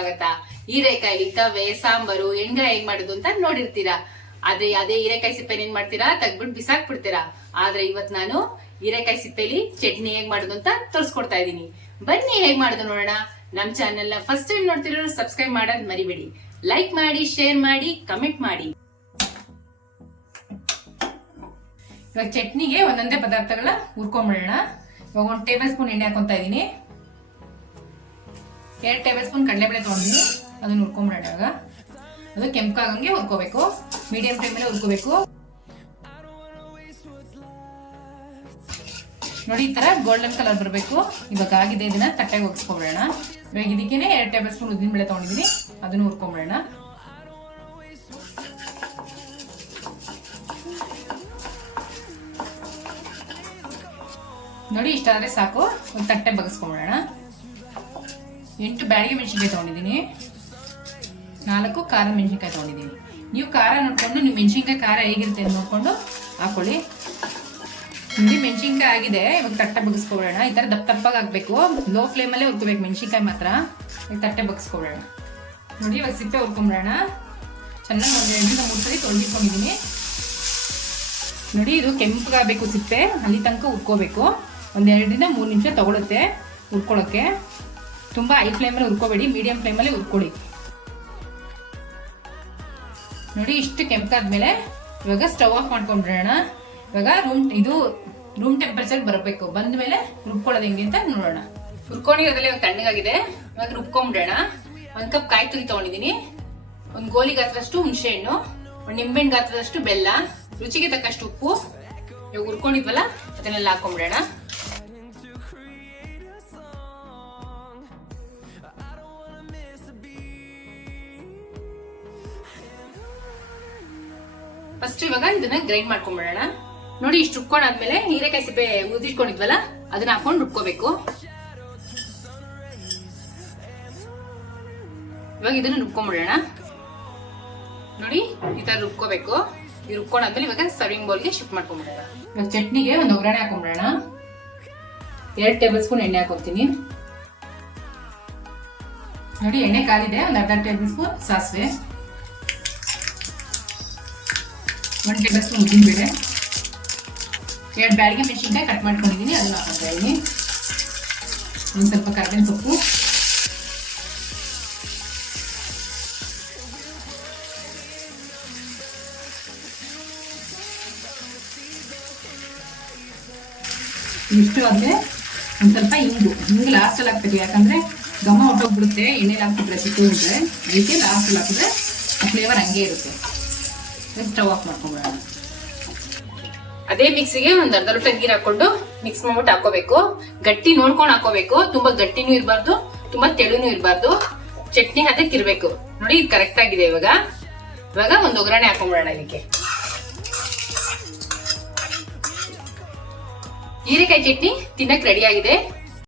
ಆಗತ್ತಾ? ಹೀರೆಕಾಯಿ ತವೆ ಸಾಂಬಾರು ಎಣ್ಗಾಯಿ ಹೇಗ್ ಮಾಡುದು ಅಂತ ನೋಡಿರ್ತೀರಾ. ಅದೇ ಹೀರೆಕಾಯಿ ಸಿಪ್ಪೆನ ಏನ್ ಮಾಡ್ತೀರಾ, ತೆಗ್ಬಿಟ್ಟು ಬಿಸಾಕ್ಬಿಡ್ತೀರಾ. ಆದ್ರೆ ಇವತ್ ನಾನು ಹೀರೆಕಾಯಿ ಸಿಪ್ಪೆಲಿ ಚಟ್ನಿ ಹೇಗ್ ಮಾಡುದು ಅಂತ ತೋರಿಸ್ಕೊಡ್ತಾ ಇದೀನಿ. ಬನ್ನಿ ಹೇಗ್ ಮಾಡುದು ನೋಡೋಣ. ನಮ್ ಚಾನೆಲ್ ನ ಫಸ್ಟ್ ಟೈಮ್ ನೋಡ್ತಿರೋರು ಸಬ್ಸ್ಕ್ರೈಬ್ ಮಾಡೋದ್ ಮರಿಬೇಡಿ. ಲೈಕ್ ಮಾಡಿ, ಶೇರ್ ಮಾಡಿ, ಕಮೆಂಟ್ ಮಾಡಿ. ಇವಾಗ ಚಟ್ನಿಗೆ ಒಂದೊಂದೇ ಪದಾರ್ಥಗಳ ಹುರ್ಕೊಂಡ್ಬಿಡೋಣ. ಇವಾಗ 1 ಟೇಬಲ್ ಸ್ಪೂನ್ ಎಣ್ಣೆ ಹಾಕೊಂತ ಇದೀನಿ. 2 ಟೇಬಲ್ ಸ್ಪೂನ್ ಕಡಲೆಬೇಳೆ ತಗೊಂಡಿನಿ, ಅದನ್ನ ಹುರ್ಕೊಂಡ್ಬಿಡೋಣ. ಇವಾಗ ಅದು ಕೆಂಪಾಗಂಗೆ ಹುರ್ಕೋಬೇಕು. ಮೀಡಿಯಂ ಫ್ಲೇಮ್ ಮೇಲೆ ಹುರ್ಕೋಬೇಕು. ನೋಡಿ, ಈ ತರ ಗೋಲ್ಡನ್ ಕಲರ್ ಬರಬೇಕು. ಇವಾಗ ಆಗಿದೆ. ಇದನ್ನ ತಟ್ಟೆಗೆ ಒಗ್ಸ್ಕೊಂಡ್ಬಿಡೋಣ. ಇವಾಗ ಇದಕ್ಕೇನೆ 2 ಟೇಬಲ್ ಸ್ಪೂನ್ ಉದ್ದಿನ ಬೇಳೆ ತಗೊಂಡಿದೀನಿ, ಅದನ್ನು ಹುರ್ಕೊಂಡ್ಬಿಡೋಣ. ನೋಡಿ, ಇಷ್ಟಾದ್ರೆ ಸಾಕು. ಒಂದು ತಟ್ಟೆ ಬಗ್ಸ್ಕೊಂಡ್ಬಿಡೋಣ. 8 ಬ್ಯಾಡಗಿ ಮೆಣಸಿನ್ಕಾಯಿ ತಗೊಂಡಿದ್ದೀನಿ, 4 ಖಾರದ ಮೆಣಸಿನ್ಕಾಯಿ ತಗೊಂಡಿದ್ದೀನಿ. ನೀವು ಖಾರ ನೋಡ್ಕೊಂಡು, ನೀವು ಮೆಣಸಿನ್ಕಾಯಿ ಖಾರ ಹೇಗಿರುತ್ತೆ ಅಂತ ನೋಡ್ಕೊಂಡು ಹಾಕೊಳ್ಳಿ. ಇಲ್ಲಿ ಮೆಣಸಿನ್ಕಾಯಿ ಆಗಿದೆ. ಇವಾಗ ತಟ್ಟೆ ಬಗ್ಸ್ಕೊಬಿಡೋಣ. ಈ ತರ ದಪ್ಪಗೆ ಆಗ್ಬೇಕು. ಲೋ ಫ್ಲೇಮಲ್ಲೇ ಹುರ್ಕೋಬೇಕು ಮೆಣಸಿನ್ಕಾಯಿ ಮಾತ್ರ. ಈಗ ತಟ್ಟೆ ಬಗ್ಸ್ಕೊಬಿಡೋಣ. ನೋಡಿ, ಇವಾಗ ಸಿಪ್ಪೆ ಹುರ್ಕೊಂಬಿಡೋಣ. ಚೆನ್ನಾಗಿ ಒಂದು 2-3 ಸರಿ ತೊಳೆದಿಟ್ಕೊಂಡಿದ್ದೀನಿ. ನೋಡಿ, ಇದು ಕೆಂಪಗಾಗಬೇಕು ಸಿಪ್ಪೆ, ಅಲ್ಲಿ ತನಕ ಹುರ್ಕೋಬೇಕು. ಒಂದು 2-3 ನಿಮಿಷ ತಗೊಳುತ್ತೆ ಹುರ್ಕೊಳ್ಳೋಕ್ಕೆ. ತುಂಬ ಹೈ ಫ್ಲೇಮಲ್ಲಿ ಹುರ್ಕೋಬೇಡಿ, ಮೀಡಿಯಂ ಫ್ಲೇಮಲ್ಲಿ ಹುರ್ಕೊಳ್ಳಿ. ನೋಡಿ, ಇಷ್ಟು ಕೆಂಪಾದ್ಮೇಲೆ ಇವಾಗ ಸ್ಟವ್ ಆಫ್ ಮಾಡ್ಕೊಂಡ್ಬಿಡೋಣ. ಇವಾಗ ರೂಮ್ ಟೆಂಪರೇಚರ್ ಬರಬೇಕು. ಬಂದ ಮೇಲೆ ರುಬ್ಕೊಳ್ಳೋದು ಹೆಂಗೆ ಅಂತ ನೋಡೋಣ. ಹುರ್ಕೊಂಡಿರೋದ್ರಲ್ಲಿ ಇವಾಗ ತಣ್ಣಗಾಗಿದೆ. ಇವಾಗ ರುಬ್ಕೊಂಡ್ಬಿಡೋಣ. 1 ಕಪ್ ಕಾಯಿ ತುರಿ ತಗೊಂಡಿದ್ದೀನಿ, 1 ಗೋಲಿ ಗಾತ್ರದಷ್ಟು ಹುಣಸೆ ಹಣ್ಣು, 1 ನಿಂಬೆಹಣ್ಣು ಗಾತ್ರದಷ್ಟು ಬೆಲ್ಲ, ರುಚಿಗೆ ತಕ್ಕಷ್ಟು ಉಪ್ಪು. ಇವಾಗ ಹುರ್ಕೊಂಡಿದ್ವಲ್ಲ ಅದನ್ನೆಲ್ಲ ಹಾಕೊಂಡ್ಬಿಡೋಣ. ಫಸ್ಟ್ ಇವಾಗ ಇದನ್ನ ಗ್ರೈಂಡ್ ಮಾಡ್ಕೊಂಡ್ಬಿಡೋಣ. ನೋಡಿ, ಇಷ್ಟು ರುಬ್ಕೊಂಡಾದ್ಮೇಲೆ ಹೀರೆಕಾಯಿ ಸಿಪ್ಪೆ ಉದಿಟ್ಕೊಂಡಿದ್ವಲ್ಲ ಅದನ್ನ ಹಾಕೊಂಡು ರುಬ್ಕೋಬೇಕು. ಇವಾಗ ಇದನ್ನ ರುಬ್ಕೊಂಡ್ಬಿಡೋಣ. ನೋಡಿ, ಈ ತರ ರುಬ್ಕೋಬೇಕು. ಈ ರುಬ್ಕೊಂಡಾದ್ಮೇಲೆ ಇವಾಗ ಸರ್ವಿಂಗ್ ಬೌಲ್ಗೆ ಶಿಫ್ಟ್ ಮಾಡ್ಕೊಂಡ್ಬಿಡೋಣ. ಇವಾಗ ಚಟ್ನಿಗೆ ಒಂದು ಒಗ್ಗರಣೆ ಹಾಕೊಂಡ್ಬಿಡೋಣ. 2 ಟೇಬಲ್ ಸ್ಪೂನ್ ಎಣ್ಣೆ ಹಾಕೊತೀನಿ. ನೋಡಿ, ಎಣ್ಣೆ ಕಾದಿದೆ. ಒಂದು 1/2 ಟೇಬಲ್ ಸ್ಪೂನ್ ಸಾಸಿವೆ, 1 ಟೇಬಲ್ ಸ್ಪೂನ್ ಉದ್ದಿನಬೇಳೆ, 2 ಬ್ಯಾಡಗಿ ಮೆಣಸಿನ್ಕಾಯಿ ಕಟ್ ಮಾಡ್ಕೊಂಡಿದ್ದೀನಿ, ಅದನ್ನ ಹಾಕೊತಾ ಇದ್ದೀನಿ. ಒಂದು ಸ್ವಲ್ಪ ಕರ್ಬೇವಿನ ಸೊಪ್ಪು, ಇಷ್ಟು ಆದ್ರೆ ಒಂದು ಸ್ವಲ್ಪ ಹಿಂಗು ಲಾಸ್ಟಲ್ಲಿ ಹಾಕ್ಬೇಕು. ಯಾಕಂದ್ರೆ ಘಮ ಹೊಟ್ಟೋಗ್ಬಿಡುತ್ತೆ ಎಣ್ಣೆಲಿ ಹಾಕ್ಬಿಟ್ರೆ, ಸಿಕ್ಕಿದ್ರೆ. ಅದಕ್ಕೆ ಲಾಸ್ಟಲ್ಲಿ ಹಾಕಿದ್ರೆ ಆ ಫ್ಲೇವರ್ ಹಂಗೆ ಇರುತ್ತೆ. ಸ್ಟವ್ ಆಫ್ ಮಾಡ್ಕೊಂಡ್ಬಿಡೋಣ. ಅದೇ ಮಿಕ್ಸಿಗೆ ಒಂದು ಅರ್ಧ ಲೋಟ ನೀರು ಹಾಕೊಂಡು ಮಿಕ್ಸ್ ಮಾಡ್ಬಿಟ್ಟು ಹಾಕೋಬೇಕು. ಗಟ್ಟಿ ನೋಡ್ಕೊಂಡು ಹಾಕೋಬೇಕು. ತುಂಬಾ ಗಟ್ಟಿನೂ ಇರಬಾರ್ದು, ತುಂಬಾ ತೆಳುನೂ ಇರಬಾರ್ದು. ಚಟ್ನಿ ಅದಕ್ಕೆ ಇರ್ಬೇಕು. ನೋಡಿ, ಇದು ಕರೆಕ್ಟ್ ಆಗಿದೆ. ಇವಾಗ ಒಂದು ಒಗ್ಗರಣೆ ಹಾಕೊಂಡ್ಬಿಡೋಣ. ಇದಕ್ಕೆ ಹೀರೆಕಾಯಿ ಚಟ್ನಿ ತಿನ್ನಕ್ ರೆಡಿ ಆಗಿದೆ.